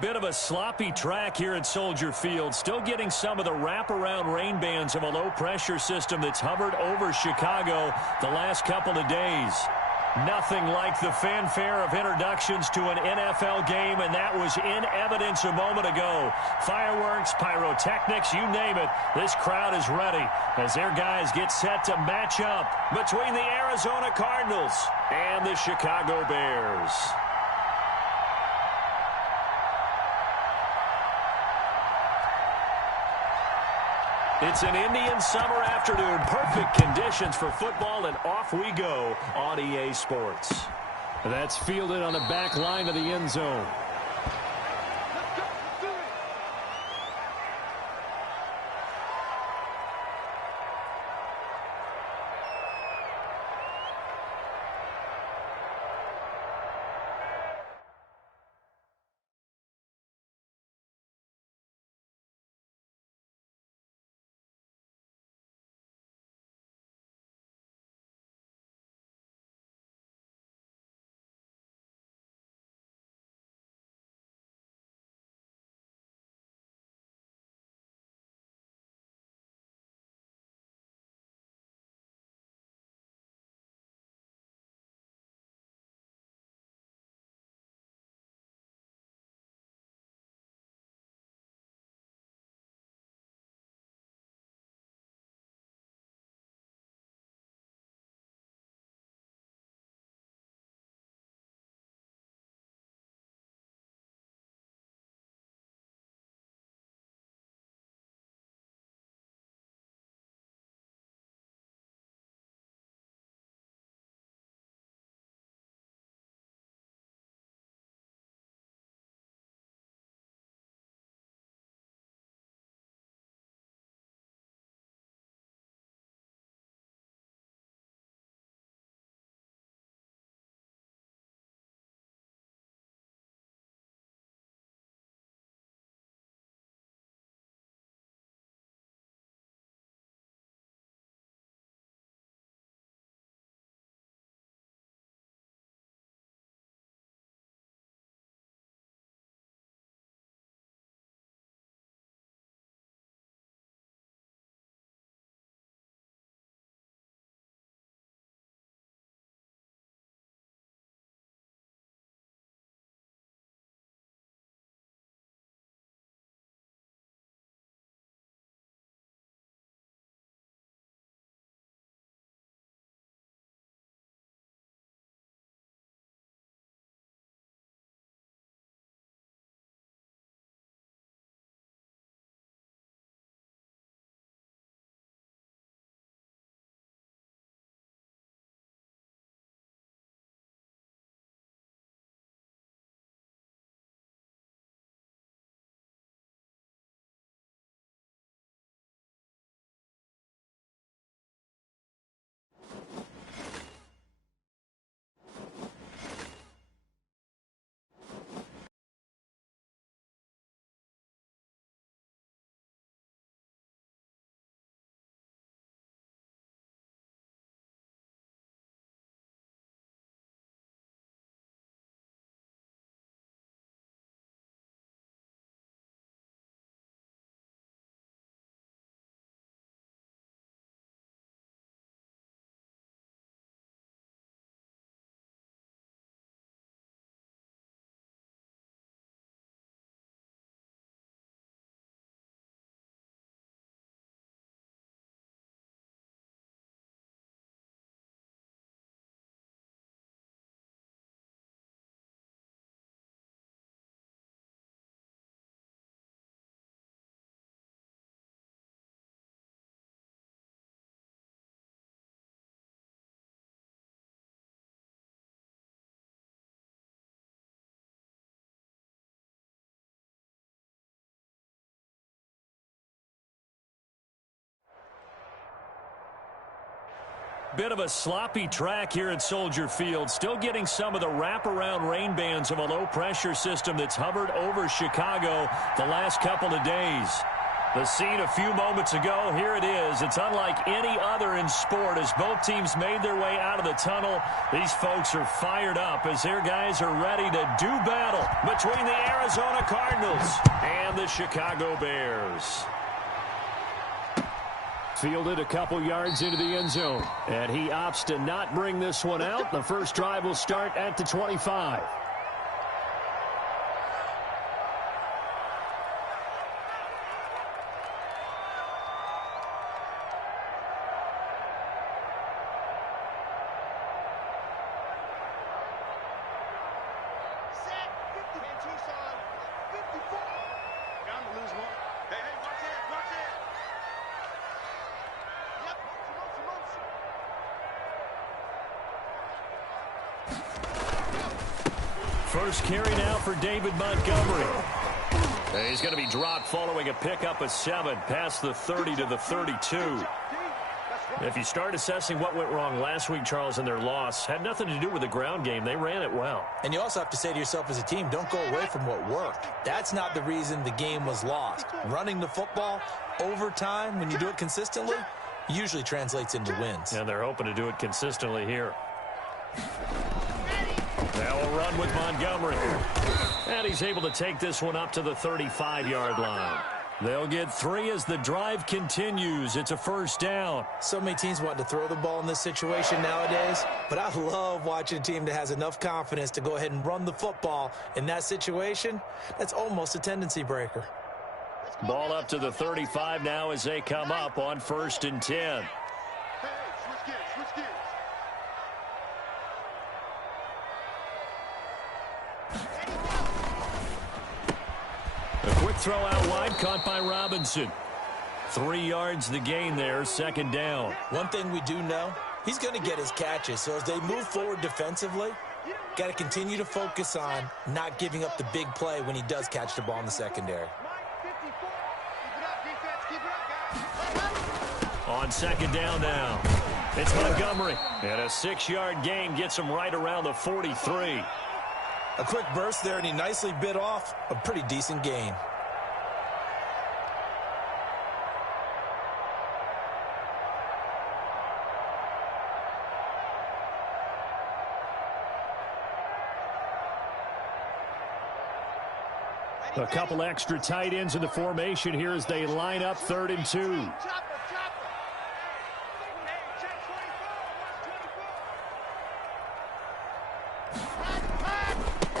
Bit of a sloppy track here at Soldier Field. Still getting some of the wraparound rain bands of a low-pressure system that's hovered over Chicago the last couple of days. Nothing like the fanfare of introductions to an NFL game, and that was in evidence a moment ago. Fireworks, pyrotechnics, you name it. This crowd is ready as their guys get set to match up between the Arizona Cardinals and the Chicago Bears. It's an Indian summer afternoon. Perfect conditions for football, and off we go on EA Sports. That's fielded on the back line of the end zone. Bit of a sloppy track here at Soldier Field. Still getting some of the wraparound rain bands of a low-pressure system that's hovered over Chicago the last couple of days. The scene a few moments ago, here it is. It's unlike any other in sport as both teams made their way out of the tunnel. These folks are fired up as their guys are ready to do battle between the Arizona Cardinals and the Chicago Bears. Fielded a couple yards into the end zone, and he opts to not bring this one out. The first drive will start at the 25. First carry now for David Montgomery. He's going to be dropped following a pickup of 7 past the 30 to the 32. If you start assessing what went wrong last week, Charles, in their loss, had nothing to do with the ground game. They ran it well. And you also have to say to yourself as a team, don't go away from what worked. That's not the reason the game was lost. Running the football over time, when you do it consistently, usually translates into wins. And they're hoping to do it consistently here. They'll run with Montgomery. And he's able to take this one up to the 35-yard line. They'll get 3 as the drive continues. It's a first down. So many teams want to throw the ball in this situation nowadays, but I love watching a team that has enough confidence to go ahead and run the football in that situation. That's almost a tendency breaker. Ball up to the 35 now as they come up on 1st and 10. A quick throw out wide, caught by Robinson. 3 yards the gain there, 2nd down. One thing we do know, he's going to get his catches. So as they move forward defensively, got to continue to focus on not giving up the big play when he does catch the ball in the secondary. On 2nd down now, it's Montgomery. And a 6-yard gain gets him right around the 43. A quick burst there, and he nicely bit off a pretty decent gain. A couple extra tight ends in the formation here as they line up 3rd and 2.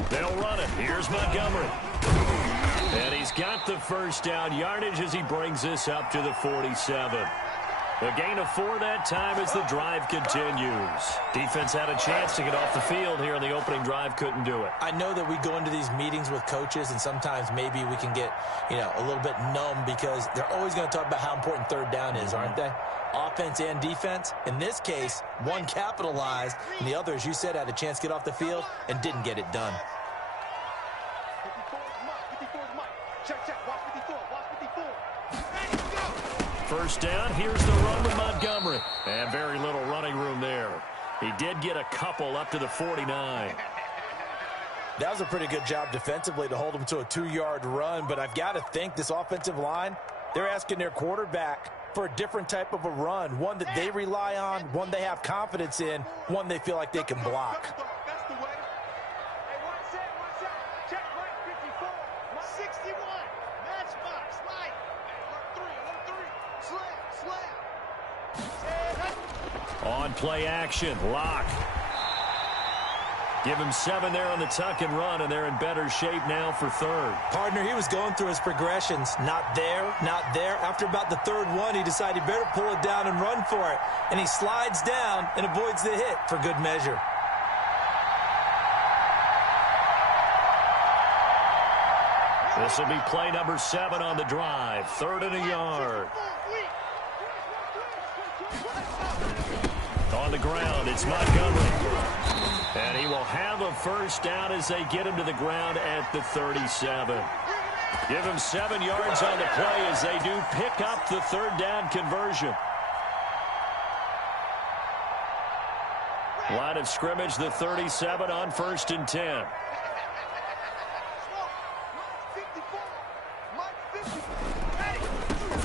They'll run it. Here's Montgomery. And he's got the first down yardage as he brings this up to the 47. A gain of 4 that time as the drive continues. Defense had a chance to get off the field here in the opening drive, couldn't do it. I know that we go into these meetings with coaches, and sometimes maybe we can get, a little bit numb because they're always going to talk about how important 3rd down is, aren't they? Offense and defense. In this case, one capitalized, and the other, as you said, had a chance to get off the field and didn't get it done. First down, here's the run with Montgomery. And very little running room there. He did get a couple up to the 49. That was a pretty good job defensively to hold him to a 2-yard run, but I've got to think this offensive line, they're asking their quarterback for a different type of a run, one that they rely on, one they have confidence in, one they feel like they can block. On play action, Lock. Give him 7 there on the tuck and run, and they're in better shape now for 3rd. Partner, he was going through his progressions. Not there, not there. After about the 3rd one, he decided he better pull it down and run for it. And he slides down and avoids the hit for good measure. This will be play number 7 on the drive. 3rd and a yard. On the ground, it's Montgomery. And he will have a first down as they get him to the ground at the 37. Give him 7 yards on the play as they do pick up the 3rd down conversion. Line of scrimmage, the 37 on 1st and 10.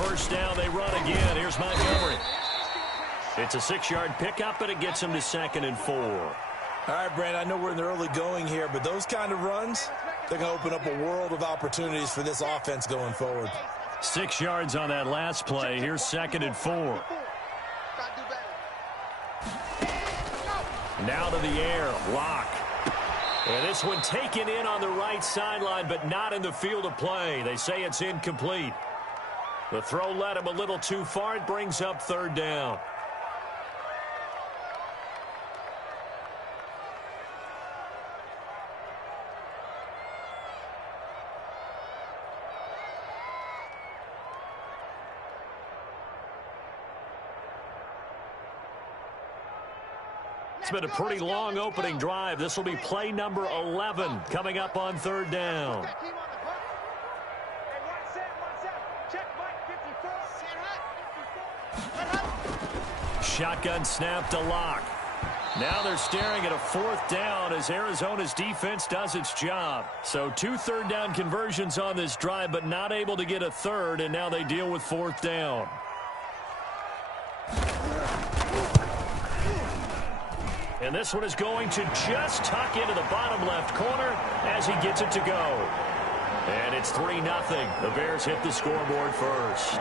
first down. They run again. Here's Montgomery. It's a 6-yard pickup, and it gets him to 2nd and 4. All right, Brandon, I know we're in the early going here, but those kind of runs, they're going to open up a world of opportunities for this offense going forward. 6 yards on that last play. Here's 2nd and 4. Now to the air. Lock. And this one taken in on the right sideline, but not in the field of play. They say it's incomplete. The throw led him a little too far. It brings up 3rd down. It's been a pretty long opening drive. This will be play number 11 coming up on 3rd down. Shotgun snap to Lock. Now they're staring at a 4th down as Arizona's defense does its job. So 2 3rd down conversions on this drive, but not able to get a 3rd, and now they deal with 4th down. And this one is going to just tuck into the bottom left corner as he gets it to go. And it's 3-0. The Bears hit the scoreboard first.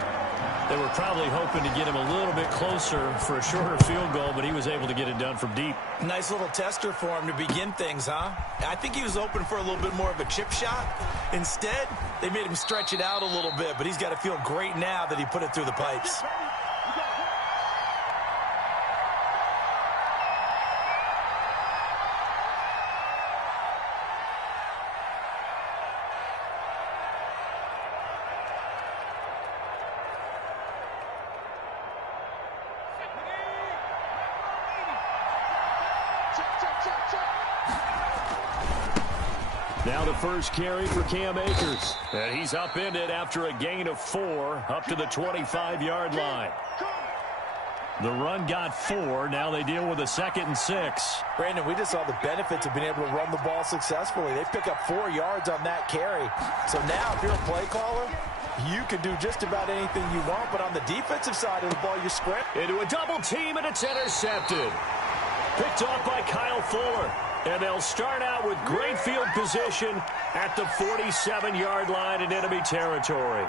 They were probably hoping to get him a little bit closer for a shorter field goal, but he was able to get it done from deep. Nice little tester for him to begin things, huh? I think he was open for a little bit more of a chip shot. Instead, they made him stretch it out a little bit, but he's got to feel great now that he put it through the pipes. Now the first carry for Cam Akers. And he's upended after a gain of 4 up to the 25-yard line. The run got 4. Now they deal with a 2nd and 6. Brandon, we just saw the benefits of being able to run the ball successfully. They pick up 4 yards on that carry. So now if you're a play caller, you can do just about anything you want. But on the defensive side of the ball, you script. Into a double team, and it's intercepted. Picked off by Kyle Fuller. And they'll start out with great field position at the 47-yard line in enemy territory.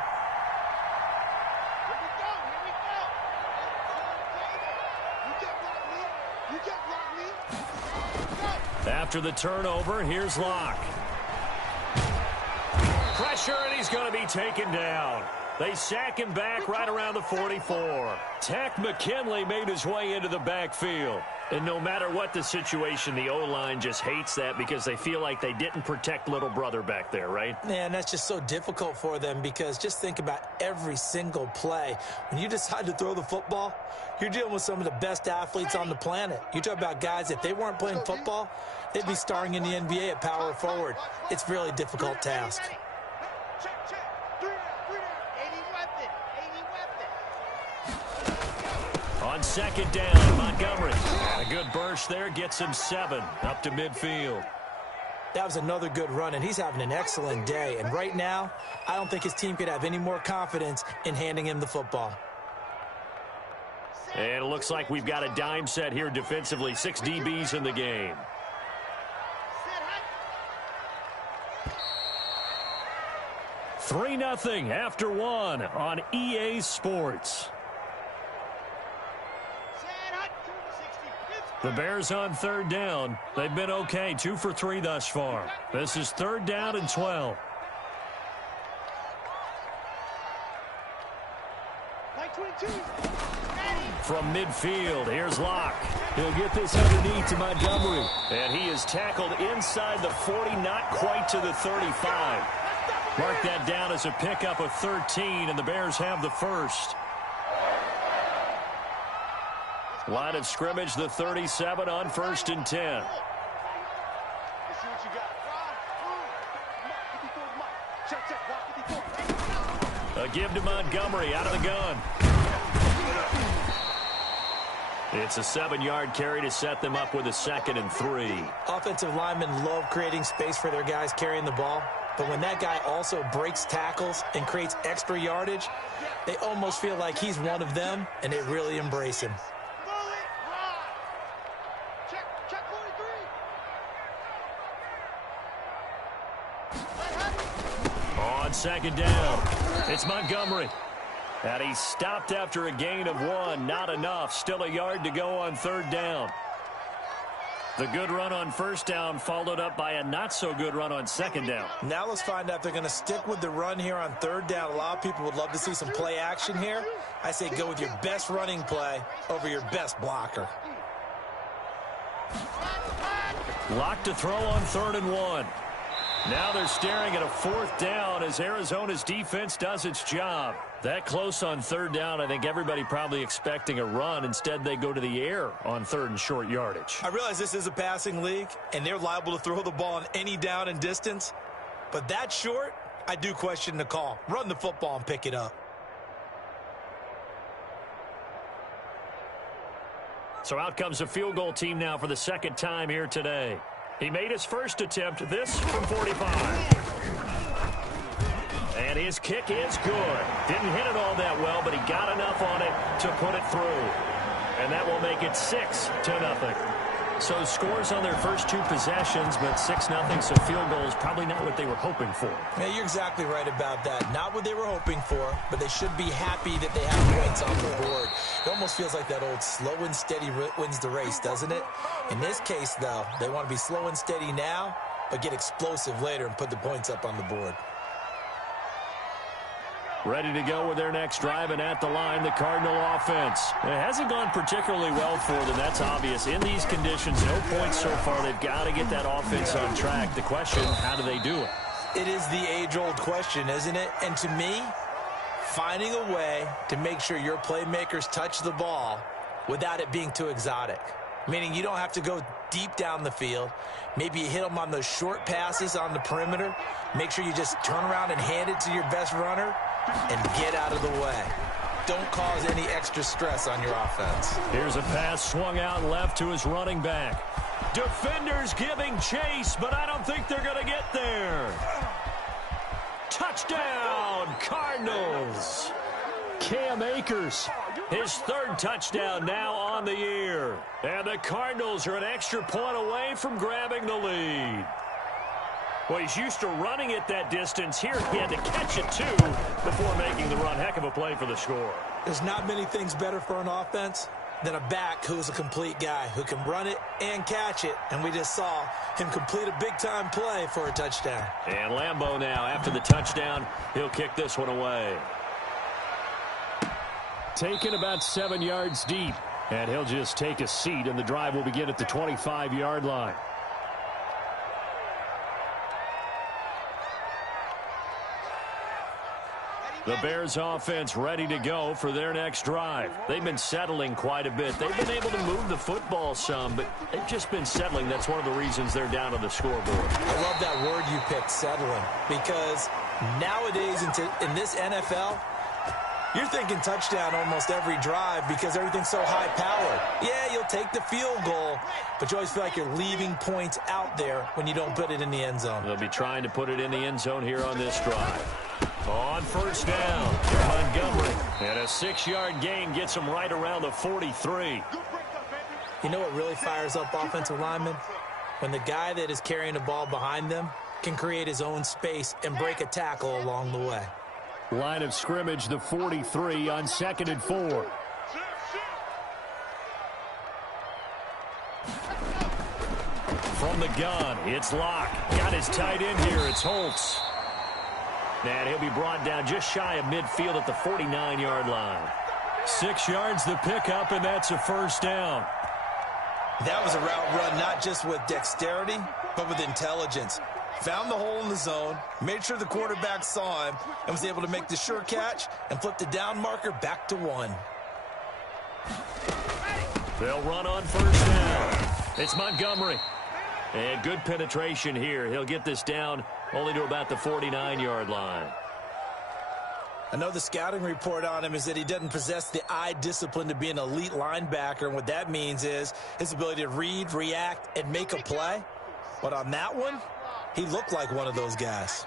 After the turnover, here's Locke. Pressure, and he's going to be taken down. They sack him back right around the 44. Tack McKinley made his way into the backfield. And no matter what the situation, the O-line just hates that because they feel like they didn't protect little brother back there, right? Yeah, and that's just so difficult for them because just think about every single play. When you decide to throw the football, you're dealing with some of the best athletes on the planet. You talk about guys, if they weren't playing football, they'd be starring in the NBA at power forward. It's a really difficult task. On 2nd down, Montgomery. A good burst there gets him 7 up to midfield. That was another good run, and he's having an excellent day. And right now, I don't think his team could have any more confidence in handing him the football. And it looks like we've got a dime set here defensively. 6 DBs in the game. $3-0 after 1 on EA Sports. The Bears on 3rd down. They've been okay, 2 for 3 thus far. This is 3rd down and 12. From midfield, here's Locke. He'll get this underneath to Montgomery. And he is tackled inside the 40, not quite to the 35. Mark that down as a pickup of 13, and the Bears have the first. Line of scrimmage, the 37 on 1st and 10. A give to Montgomery out of the gun. It's a 7-yard carry to set them up with a 2nd and 3. Offensive linemen love creating space for their guys carrying the ball. But when that guy also breaks tackles and creates extra yardage, they almost feel like he's one of them, and they really embrace him. On second down, it's Montgomery. And he stopped after a gain of 1. Not enough. Still a yard to go on third down. The good run on first down followed up by a not-so-good run on second down. Now let's find out if they're going to stick with the run here on third down. A lot of people would love to see some play action here. I say go with your best running play over your best blocker. Locked to throw on 3rd and 1. Now they're staring at a 4th down as Arizona's defense does its job. That close on 3rd down, I think everybody probably expecting a run. Instead, they go to the air on 3rd and short yardage. I realize this is a passing league, and they're liable to throw the ball on any down and distance. But that short, I do question the call. Run the football and pick it up. So out comes a field goal team now for the second time here today. He made his first attempt, this from 45. And his kick is good. Didn't hit it all that well, but he got enough on it to put it through. And that will make it 6-0. So scores on their first 2 possessions, but 6-0, so field goals probably not what they were hoping for. Yeah, you're exactly right about that. Not what they were hoping for, but they should be happy that they have points on the board. It almost feels like that old slow and steady wins the race, doesn't it? In this case, though, they want to be slow and steady now, but get explosive later and put the points up on the board. Ready to go with their next drive, and at the line, the Cardinal offense. It hasn't gone particularly well for them. That's obvious. In these conditions, no points so far. They've got to get that offense on track. The question, how do they do it? It is the age-old question, isn't it? And to me, finding a way to make sure your playmakers touch the ball without it being too exotic. Meaning you don't have to go deep down the field. Maybe you hit them on those short passes on the perimeter. Make sure you just turn around and hand it to your best runner and get out of the way. Don't cause any extra stress on your offense. Here's a pass swung out left to his running back. Defenders giving chase, but I don't think they're going to get there. Touchdown, Cardinals. Cam Akers, his 3rd touchdown now on the year. And the Cardinals are an extra point away from grabbing the lead. Well, he's used to running it that distance. Here, he had to catch it, too, before making the run. Heck of a play for the score. There's not many things better for an offense than a back who's a complete guy who can run it and catch it. And we just saw him complete a big-time play for a touchdown. And Lambeau now, after the touchdown, he'll kick this one away. Taken about 7 yards deep. And he'll just take a seat, and the drive will begin at the 25-yard line. The Bears offense ready to go for their next drive. They've been settling quite a bit. They've been able to move the football some, but they've just been settling. That's one of the reasons they're down on the scoreboard. I love that word you picked, settling, because nowadays in this NFL, you're thinking touchdown almost every drive because everything's so high-powered. Yeah, you'll take the field goal, but you always feel like you're leaving points out there when you don't put it in the end zone. They'll be trying to put it in the end zone here on this drive. On first down, Montgomery. And a 6-yard gain gets him right around the 43. You know what really fires up offensive linemen? When the guy that is carrying the ball behind them can create his own space and break a tackle along the way. Line of scrimmage, the 43 on 2nd and 4. From the gun, it's Locke. Got his tight end here. It's Holtz. And he'll be brought down just shy of midfield at the 49-yard line. 6 yards the pickup, and that's a first down. That was a route run not just with dexterity, but with intelligence. Found the hole in the zone, made sure the quarterback saw him, and was able to make the sure catch and flip the down marker back to 1. They'll run on first down. It's Montgomery. And good penetration here. He'll get this down only to about the 49-yard line. I know the scouting report on him is that he doesn't possess the eye discipline to be an elite linebacker, and what that means is his ability to read, react, and make a play. But on that one, he looked like one of those guys.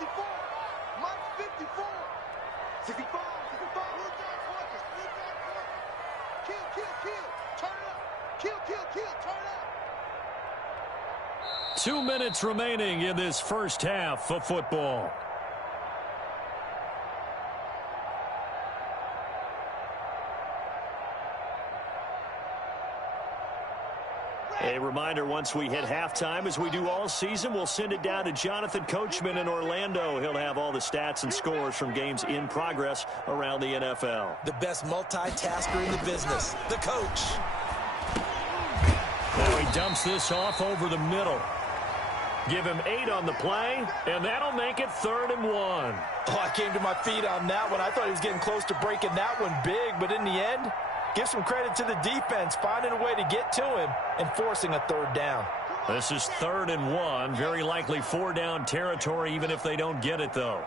54. Minus 54. 65. 65. Blue Giant Fortress. Blue Giant Fortress. Kill, kill, kill. Turn it up. Kill, kill, kill. Turn it up. 2 minutes remaining in this first half of football. A reminder, once we hit halftime, as we do all season, we'll send it down to Jonathan Coachman in Orlando. He'll have all the stats and scores from games in progress around the NFL. The best multitasker in the business, the coach. Now he dumps this off over the middle. Give him 8 on the play, and that'll make it 3rd and 1. Oh, I came to my feet on that one. I thought he was getting close to breaking that one big, but in the end, give some credit to the defense, finding a way to get to him and forcing a 3rd down. This is 3rd and 1, very likely 4-down territory, even if they don't get it, though.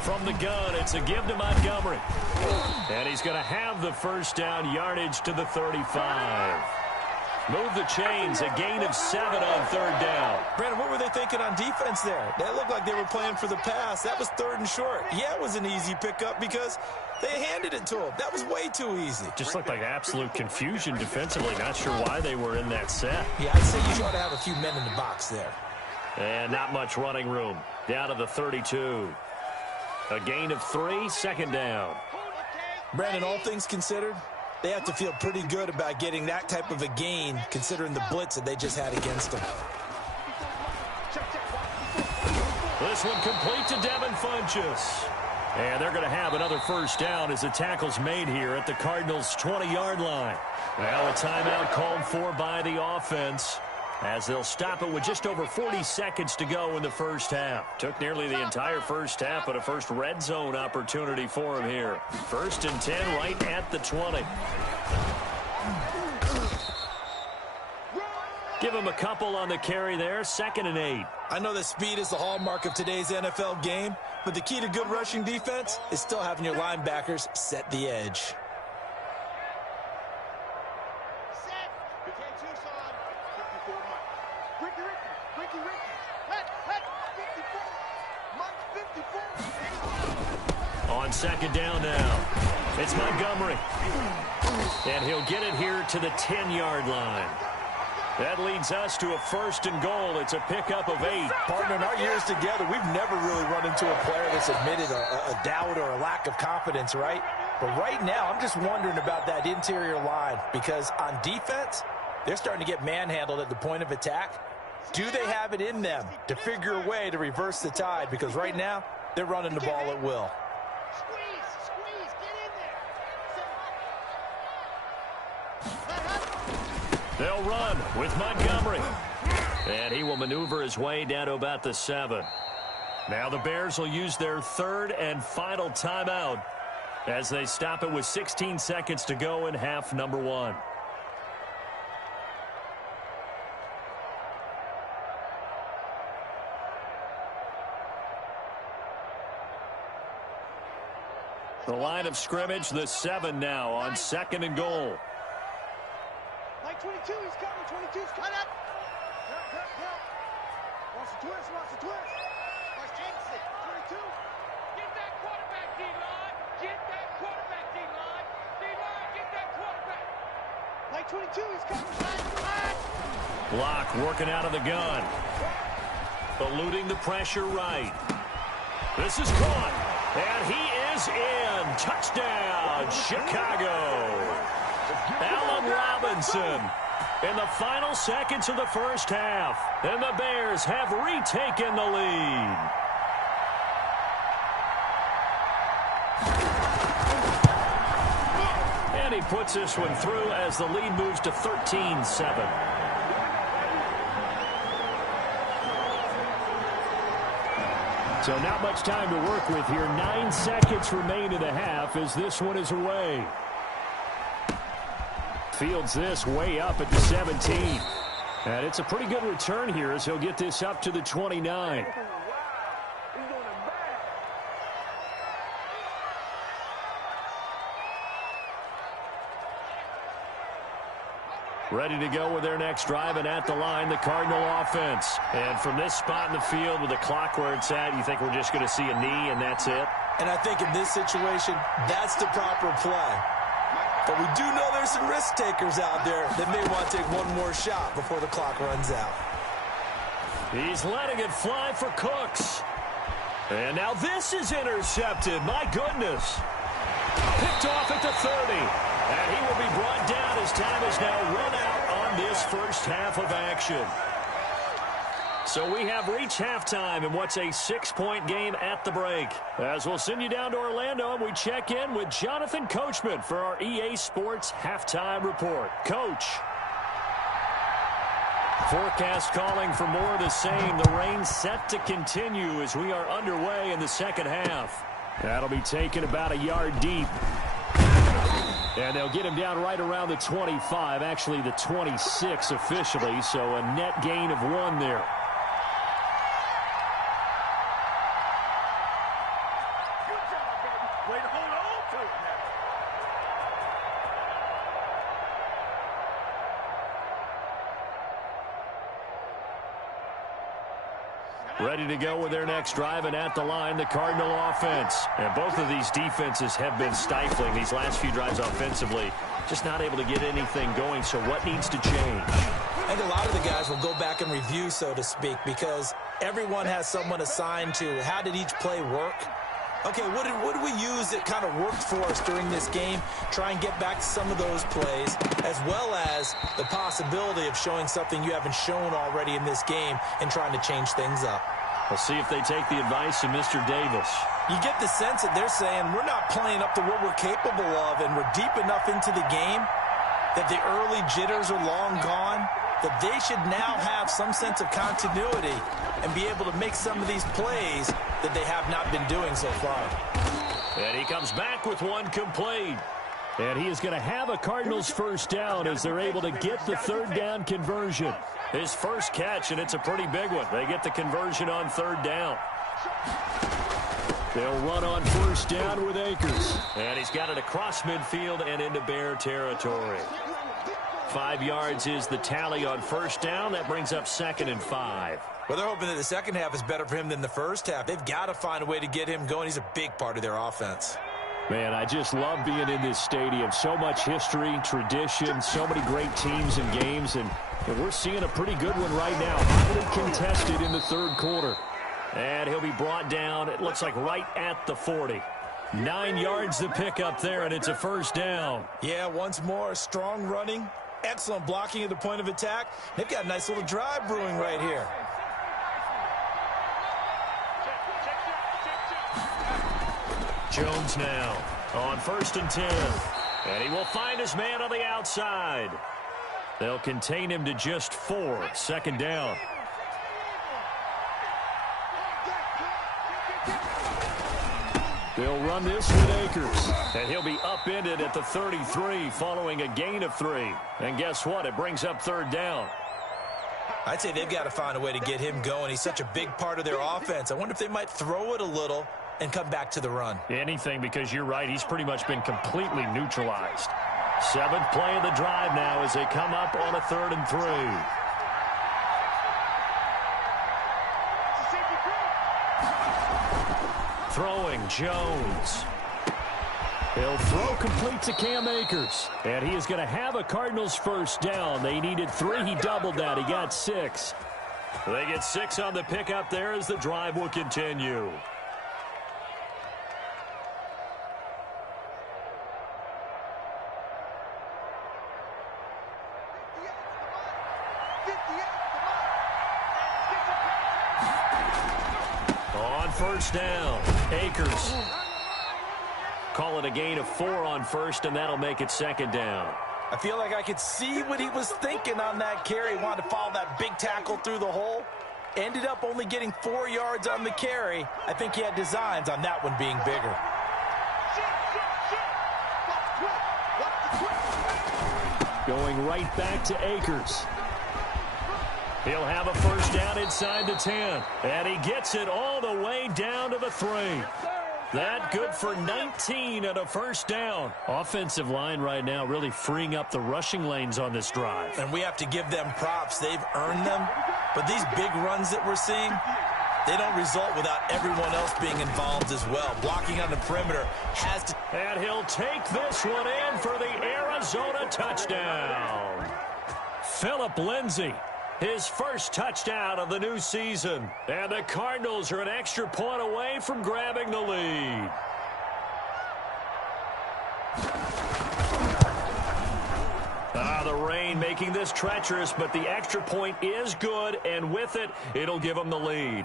From the gun, it's a give to Montgomery. And he's going to have the first down, yardage to the 35. Move the chains, a gain of 7 on 3rd down. Brandon, what were they thinking on defense there? That looked like they were playing for the pass. That was 3rd and short. Yeah, it was an easy pickup because they handed it to him. That was way too easy. Just looked like absolute confusion defensively. Not sure why they were in that set. Yeah, I'd say you ought to have a few men in the box there. And not much running room. Down to the 32. A gain of 3, 2nd down. Brandon, all things considered, they have to feel pretty good about getting that type of a gain, considering the blitz that they just had against them. This one complete to Devin Funchess. And they're going to have another first down as the tackle's made here at the Cardinals' 20-yard line. Now a timeout called for by the offense, as they'll stop it with just over 40 seconds to go in the first half. Took nearly the entire first half, but a first red zone opportunity for him here. 1st and 10 right at the 20. Give him a couple on the carry there. 2nd and 8. I know that speed is the hallmark of today's NFL game, but the key to good rushing defense is still having your linebackers set the edge. On 2nd down now, it's Montgomery. And he'll get it here to the 10-yard line. That leads us to a 1st and goal. It's a pickup of 8. Partner, in our years together, we've never really run into a player that's admitted a doubt or a lack of confidence, right? But right now, I'm just wondering about that interior line, because on defense, they're starting to get manhandled at the point of attack. Do they have it in them to figure a way to reverse the tide? Because right now, they're running the ball at will. Squeeze, get in there. They'll run with Montgomery. And he will maneuver his way down to about the 7. Now the Bears will use their 3rd and final timeout as they stop it with 16 seconds to go in half number 1. The line of scrimmage, the 7 now on 2nd and goal. Like 22, he's coming. 22's cut up. Help. Wants to twist. Watch Jameson. 22. Get that quarterback, D-line. Get that quarterback, D-line. D-line, get that quarterback. Like 22, he's coming. Block working out of the gun. Eluding the pressure right. This is caught. And he is in. Touchdown, Chicago. Allen Robinson in the final seconds of the first half. And the Bears have retaken the lead. And he puts this one through as the lead moves to 13-7. So not much time to work with here. 9 seconds remain in the half as this one is away. Fields this way up at the 17. And it's a pretty good return here as he'll get this up to the 29. Ready to go with their next drive, and at the line, the Cardinal offense. And from this spot in the field with the clock where it's at, you think we're just going to see a knee and that's it? And I think in this situation, that's the proper play. But we do know there's some risk takers out there that may want to take one more shot before the clock runs out. He's letting it fly for Cooks. And now this is intercepted. My goodness. Picked off at the 30. And he will be brought down as time is now run out on this first half of action. So we have reached halftime in what's a 6-point game at the break. As we'll send you down to Orlando, and we check in with Jonathan Coachman for our EA Sports Halftime Report. Coach. Forecast calling for more of the same. The rain set to continue as we are underway in the second half. That'll be taken about a yard deep. And they'll get him down right around the 25, actually the 26 officially, so a net gain of 1 there. Ready to go with their next drive, and at the line, the Cardinal offense. And both of these defenses have been stifling these last few drives offensively. Just not able to get anything going, so what needs to change? I think a lot of the guys will go back and review, so to speak, because everyone has someone assigned to how did each play work. Okay, what did we use that kind of worked for us during this game? Try and get back to some of those plays, as well as the possibility of showing something you haven't shown already in this game and trying to change things up. We'll see if they take the advice of Mr. Davis. You get the sense that they're saying we're not playing up to what we're capable of, and we're deep enough into the game that the early jitters are long gone, that they should now have some sense of continuity and be able to make some of these plays that they have not been doing so far. And he comes back with one complete. And he is going to have a Cardinals first down as they're able to get the third down conversion. His first catch, and it's a pretty big one. They get the conversion on third down. They'll run on first down with Akers. And he's got it across midfield and into Bear territory. 5 yards is the tally on first down. That brings up 2nd and 5. Well, they're hoping that the second half is better for him than the first half. They've got to find a way to get him going. He's a big part of their offense. Man, I just love being in this stadium. So much history, tradition, so many great teams and games, and we're seeing a pretty good one right now. Highly contested in the third quarter. And he'll be brought down, it looks like right at the 40. 9 yards to pick up there, and it's a first down. Yeah, once more, strong running, excellent blocking at the point of attack. They've got a nice little drive brewing right here. Jones now on 1st and 10. And he will find his man on the outside. They'll contain him to just 4. 2nd down. They'll run this with Akers. And he'll be upended at the 33 following a gain of 3. And guess what? It brings up 3rd down. I'd say they've got to find a way to get him going. He's such a big part of their offense. I wonder if they might throw it a little and come back to the run. Anything, because you're right, he's pretty much been completely neutralized. 7th play of the drive now as they come up on a 3rd and 3. Throwing Jones. He'll throw complete to Cam Akers. And he is going to have a Cardinals first down. They needed 3. He doubled that. He got 6. They get 6 on the pickup there as the drive will continue. First down, Akers. Call it a gain of 4 on first, and that'll make it 2nd down. I feel like I could see what he was thinking on that carry. Wanted to follow that big tackle through the hole. Ended up only getting 4 yards on the carry. I think he had designs on that one being bigger. Going right back to Akers. He'll have a first down inside the 10. And he gets it all the way down to the 3. That good for 19 and a first down. Offensive line right now really freeing up the rushing lanes on this drive. And we have to give them props. They've earned them. But these big runs that we're seeing, they don't result without everyone else being involved as well. Blocking on the perimeter has to... And he'll take this one in for the Arizona touchdown. Phillip Lindsay, his first touchdown of the new season. And the Cardinals are an extra point away from grabbing the lead. The rain making this treacherous, but the extra point is good, and with it, it'll give them the lead.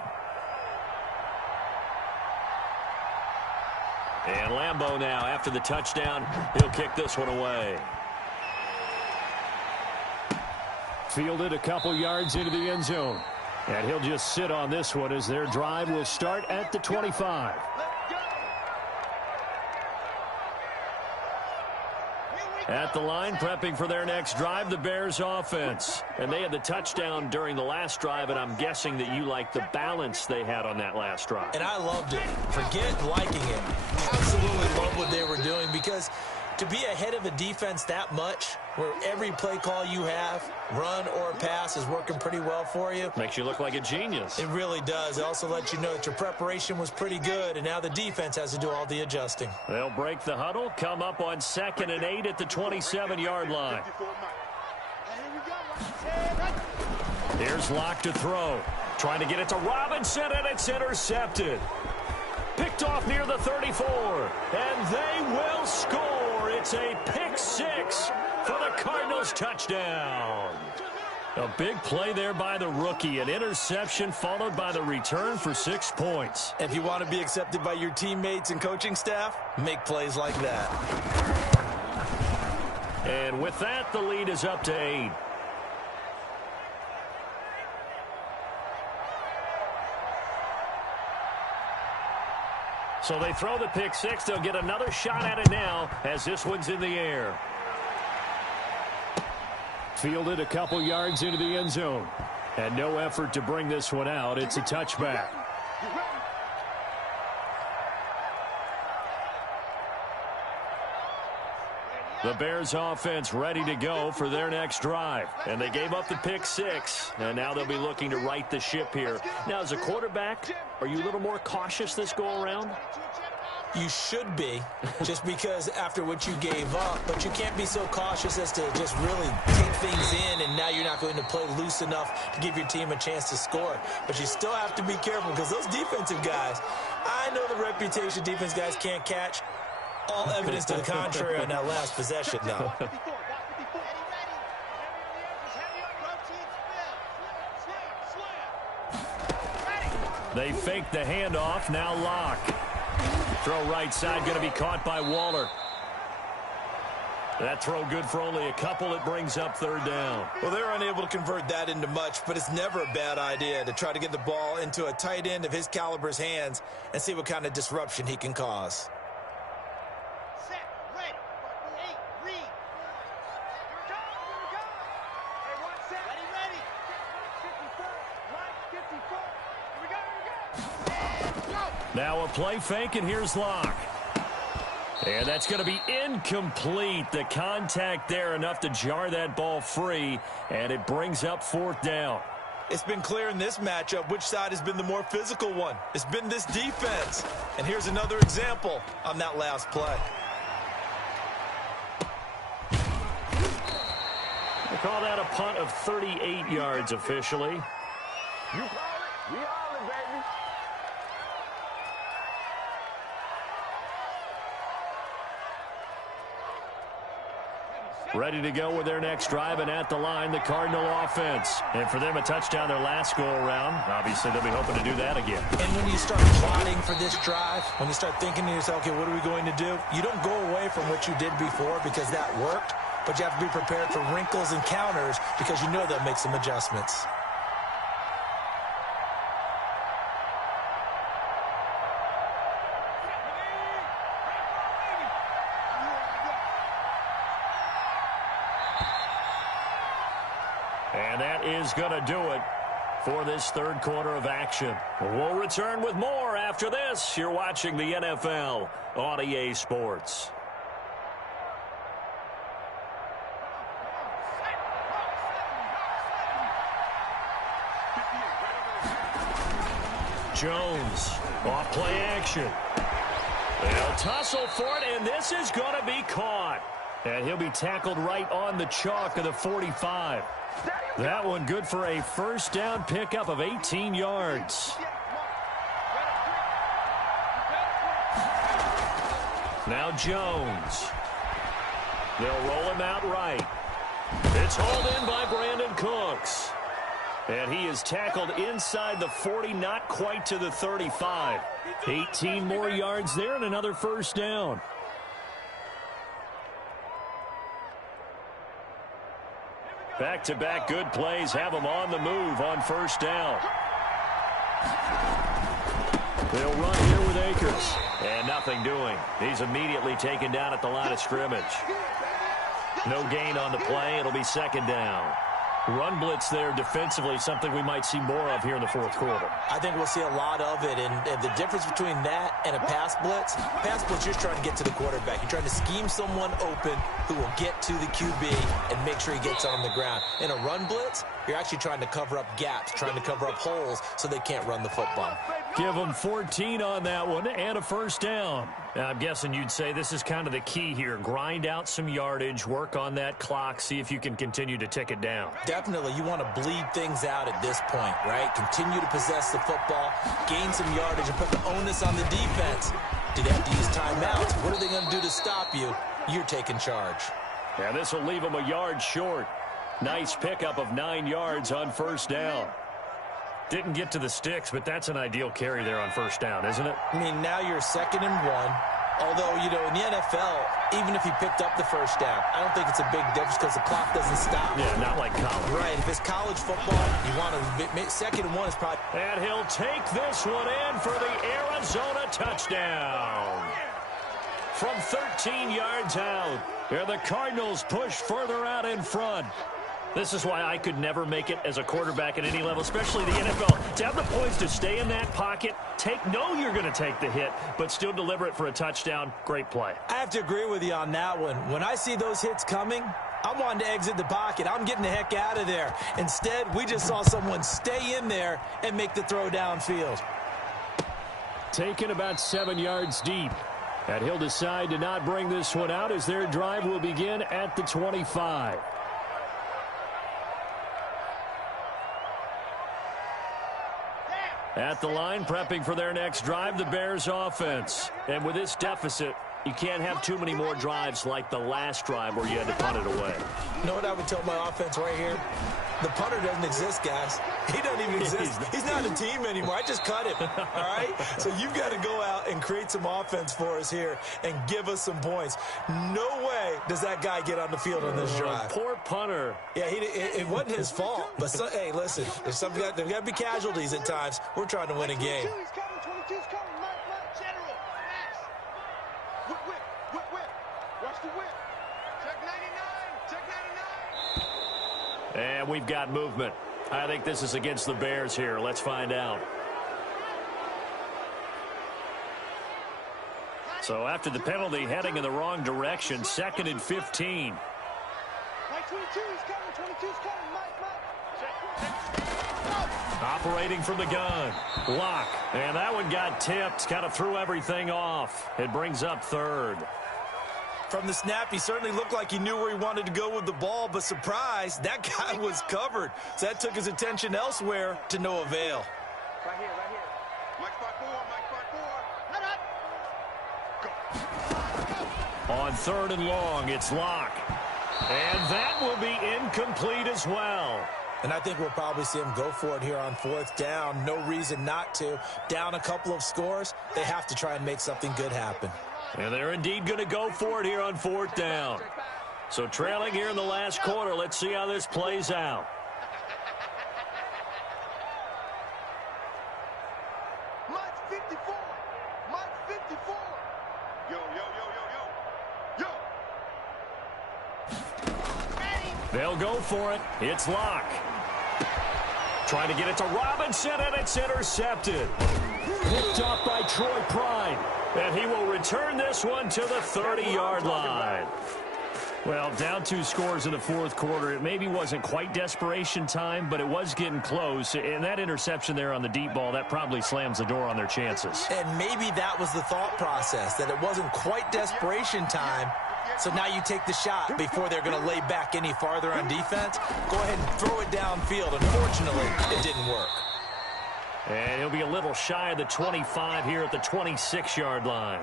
And Lambeau now, after the touchdown, he'll kick this one away. Fielded a couple yards into the end zone. And he'll just sit on this one as their drive will start at the 25. At the line, prepping for their next drive, the Bears offense. And they had the touchdown during the last drive, and I'm guessing that you like the balance they had on that last drive. And I loved it. Forget liking it. Absolutely love what they were doing, because to be ahead of a defense that much, where every play call you have, run or pass, is working pretty well for you. Makes you look like a genius. It really does. It also lets you know that your preparation was pretty good, and now the defense has to do all the adjusting. They'll break the huddle, come up on 2nd and 8 at the 27-yard line. Here's Locke to throw. Trying to get it to Robinson, and it's intercepted. Picked off near the 34, and they will score. It's a pick six for the Cardinals touchdown. A big play there by the rookie. An interception followed by the return for 6 points. If you want to be accepted by your teammates and coaching staff, make plays like that. And with that, the lead is up to 8. So they throw the pick six. They'll get another shot at it now as this one's in the air. Fielded a couple yards into the end zone. And no effort to bring this one out. It's a touchback. The Bears offense ready to go for their next drive. And they gave up the pick six. And now they'll be looking to right the ship here. Now, as a quarterback, are you a little more cautious this go around? You should be, just because after what you gave up. But you can't be so cautious as to just really take things in, and now you're not going to play loose enough to give your team a chance to score. But you still have to be careful, because those defensive guys, I know the reputation defense guys can't catch. All evidence to the contrary on that last possession, though. They fake the handoff. Now Locke. Throw right side, going to be caught by Waller. That throw good for only a couple. It brings up 3rd down. Well, they're unable to convert that into much, but it's never a bad idea to try to get the ball into a tight end of his caliber's hands and see what kind of disruption he can cause. Now a play fake, and here's Locke. And that's going to be incomplete. The contact there enough to jar that ball free, and it brings up 4th down. It's been clear in this matchup which side has been the more physical one. It's been this defense. And here's another example on that last play. They call that a punt of 38 yards officially. You call it, we all it, baby. Ready to go with their next drive, and at the line, the Cardinal offense. And for them, a touchdown their last go-around. Obviously, they'll be hoping to do that again. And when you start plotting for this drive, when you start thinking to yourself, okay, what are we going to do? You don't go away from what you did before because that worked, but you have to be prepared for wrinkles and counters because you know they'll make some adjustments. And that is going to do it for this third quarter of action. We'll return with more after this. You're watching the NFL on EA Sports. Jones, off play action. They'll tussle for it, and this is going to be caught. And he'll be tackled right on the chalk of the 45. That one good for a first down pickup of 18 yards. Now Jones. They'll roll him out right. It's hauled in by Brandon Cooks. And he is tackled inside the 40, not quite to the 35. 18 more yards there and another first down. Back-to-back good plays have them on the move on first down. They'll run here with Akers. And nothing doing. He's immediately taken down at the line of scrimmage. No gain on the play. It'll be second down. Run blitz there defensively, something we might see more of here in the fourth quarter. I think we'll see a lot of it, and the difference between that and a pass blitz, you're just trying to get to the quarterback. You're trying to scheme someone open who will get to the QB and make sure he gets on the ground. In a run blitz, you're actually trying to cover up gaps, trying to cover up holes so they can't run the football. Give them 14 on that one and a first down. Now, I'm guessing you'd say this is kind of the key here. Grind out some yardage, work on that clock, see if you can continue to tick it down. Definitely. You want to bleed things out at this point, right? Continue to possess the football, gain some yardage, and put the onus on the defense. Do they have to use timeouts? What are they going to do to stop you? You're taking charge. Yeah, this will leave them a yard short. Nice pickup of 9 yards on first down. Didn't get to the sticks, but that's an ideal carry there on first down, isn't it? I mean, now you're 2nd and 1. Although, you know, in the NFL, even if he picked up the first down, I don't think it's a big difference because the clock doesn't stop. Yeah, not like college. Right. If it's college football, you want to 2nd and 1 is probably. And he'll take this one in for the Arizona touchdown. From 13 yards out, where the Cardinals push further out in front. This is why I could never make it as a quarterback at any level, especially the NFL. To have the poise to stay in that pocket, know you're going to take the hit, but still deliver it for a touchdown. Great play. I have to agree with you on that one. When I see those hits coming, I'm wanting to exit the pocket. I'm getting the heck out of there. Instead, we just saw someone stay in there and make the throw downfield. Taken about 7 yards deep. And he'll decide to not bring this one out as their drive will begin at the 25. At the line, prepping for their next drive, the Bears offense. And with this deficit, you can't have too many more drives like the last drive where you had to punt it away. You know what I would tell my offense right here? The punter doesn't exist, guys. He doesn't even exist. He's not a team anymore. I just cut him, all right? So you've got to go out and create some offense for us here and give us some points. No way does that guy get on the field on this drive. Poor punter. Yeah, it wasn't his fault. But, hey, listen, there's got to be casualties at times. We're trying to win a game. 22's coming, 22's coming. Mike, general, max. Whip. Watch the whip. Check 99, check 99. And we've got movement. I think this is against the Bears here. Let's find out. So after the penalty, heading in the wrong direction, 2nd and 15. Mike, 22's coming, 22's coming. Mike. Operating from the gun. Lock. And that one got tipped. Kind of threw everything off. It brings up 3rd. From the snap, he certainly looked like he knew where he wanted to go with the ball, but surprise, that guy was covered. So that took his attention elsewhere to no avail. Right here. Mike, spot 4. On 3rd and long, it's Lock. And that will be incomplete as well. And I think we'll probably see him go for it here on 4th down. No reason not to. Down a couple of scores, they have to try and make something good happen. And they're indeed going to go for it here on 4th down. So trailing here in the last quarter, let's see how this plays out. Mike 54. Mike 54. Yo. They'll go for it. It's Lock. Trying to get it to Robinson, and it's intercepted. Picked off by Troy Pride. And he will return this one to the 30-yard line. Well, down 2 scores in the fourth quarter. It maybe wasn't quite desperation time, but it was getting close. And that interception there on the deep ball, that probably slams the door on their chances. And maybe that was the thought process, that it wasn't quite desperation time. So now you take the shot before they're going to lay back any farther on defense. Go ahead and throw it downfield. Unfortunately, it didn't work. And he'll be a little shy of the 25 here at the 26-yard line.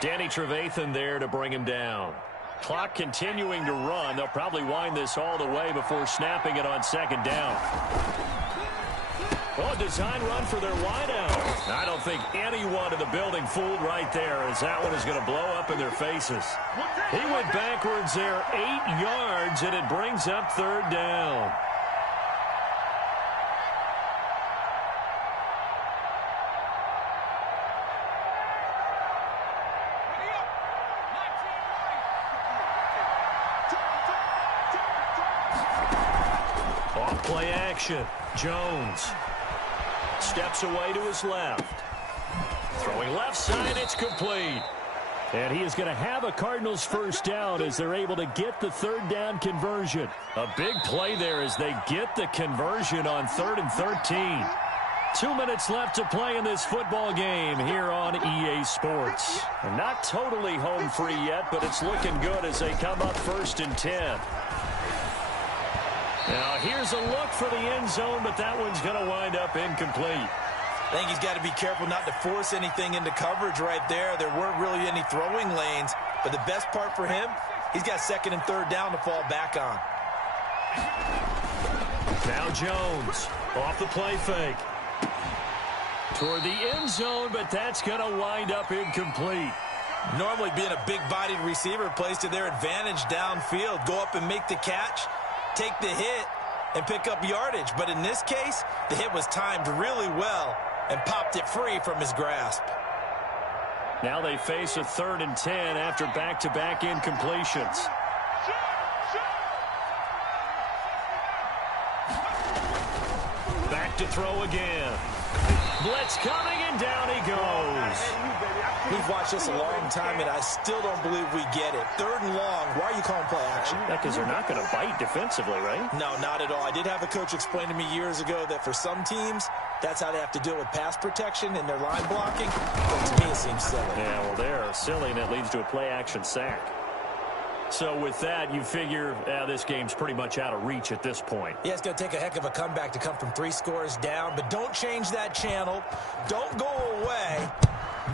Danny Trevathan there to bring him down. Clock continuing to run. They'll probably wind this all the way before snapping it on second down. Oh, design run for their wideout. I don't think anyone in the building fooled right there, as that one is going to blow up in their faces. He went backwards there 8 yards, and it brings up third down. Off play action. Jones steps away to his left. Throwing left side, it's complete. And he is going to have a Cardinals first down as they're able to get the third down conversion. A big play there as they get the conversion on 3rd and 13. 2 minutes left to play in this football game here on EA Sports. And not totally home free yet, but it's looking good as they come up 1st and 10. Now here's a look for the end zone, but that one's going to wind up incomplete. I think he's got to be careful not to force anything into coverage right there. There weren't really any throwing lanes, but the best part for him, he's got 2nd and 3rd down to fall back on. Now Jones off the play fake. Toward the end zone, but that's going to wind up incomplete. Normally being a big-bodied receiver plays to their advantage downfield. Go up and make the catch, take the hit, and pick up yardage. But in this case, the hit was timed really well and popped it free from his grasp. Now they face a 3rd and 10 after back-to-back incompletions. Back to throw again. Blitz coming, and down he goes. We've watched this a long time, and I still don't believe we get it. 3rd and long. Why are you calling play action? Yeah, because they're not going to bite defensively, right? No, not at all. I did have a coach explain to me years ago that for some teams, that's how they have to deal with pass protection and their line blocking. But to me, it seems silly. Yeah, well, they're silly, and it leads to a play-action sack. So with that, you figure this game's pretty much out of reach at this point. Yeah, it's going to take a heck of a comeback to come from 3 scores down, but don't change that channel. Don't go away.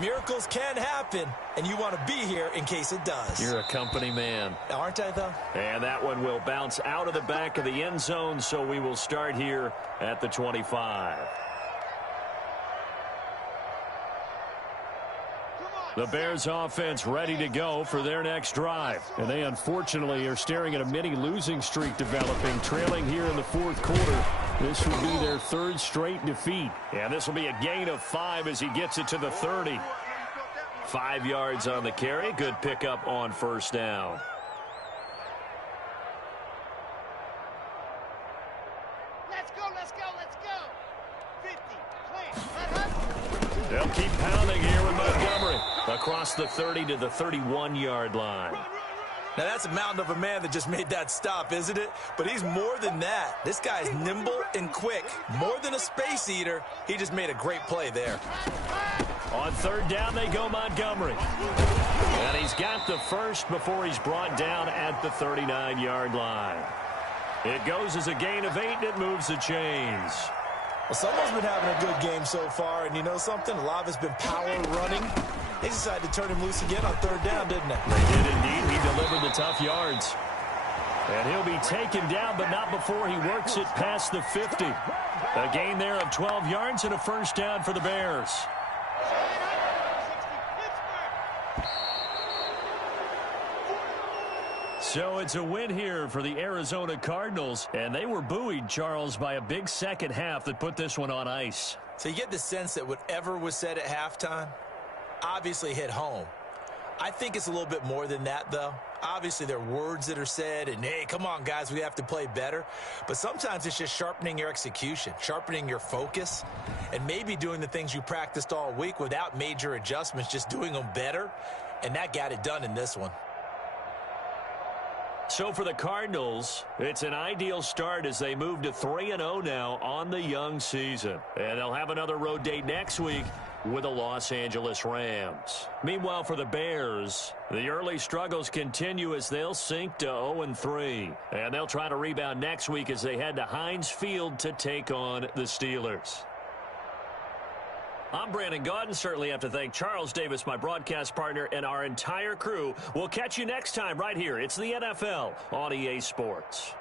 Miracles can happen, and you want to be here in case it does. You're a company man. Aren't I, though? And that one will bounce out of the back of the end zone, so we will start here at the 25. The Bears offense ready to go for their next drive. And they unfortunately are staring at a mini losing streak developing, trailing here in the fourth quarter. This will be their 3rd straight defeat. And this will be a gain of 5 as he gets it to the 30. 5 yards on the carry. Good pickup on 1st down. Let's go, let's go, let's go. 50, clean. They'll keep pounding here with Montgomery. Across the 30 to the 31-yard line. Now, that's a mountain of a man that just made that stop, isn't it? But he's more than that. This guy's nimble and quick. More than a space eater. He just made a great play there. On 3rd down, they go Montgomery. And he's got the first before he's brought down at the 39-yard line. It goes as a gain of 8, and it moves the chains. Well, someone's been having a good game so far, and you know something? A lot of it's been power running. They decided to turn him loose again on 3rd down, didn't they? They did indeed. He delivered the tough yards. And he'll be taken down, but not before he works it past the 50. A gain there of 12 yards and a 1st down for the Bears. So it's a win here for the Arizona Cardinals, and they were buoyed, Charles, by a big second half that put this one on ice. So you get the sense that whatever was said at halftime obviously hit home. I think it's a little bit more than that, though. obviously there are words that are said, and hey, come on, guys, we have to play better. But sometimes it's just sharpening your execution, sharpening your focus, and maybe doing the things you practiced all week without major adjustments, just doing them better. And that got it done in this one. So for the Cardinals, it's an ideal start as they move to 3-0 now on the young season. And they'll have another road date next week with the Los Angeles Rams. Meanwhile, for the Bears, the early struggles continue as they'll sink to 0-3. And they'll try to rebound next week as they head to Heinz Field to take on the Steelers. I'm Brandon Gaudin. Certainly have to thank Charles Davis, my broadcast partner, and our entire crew. We'll catch you next time right here. It's the NFL on EA Sports.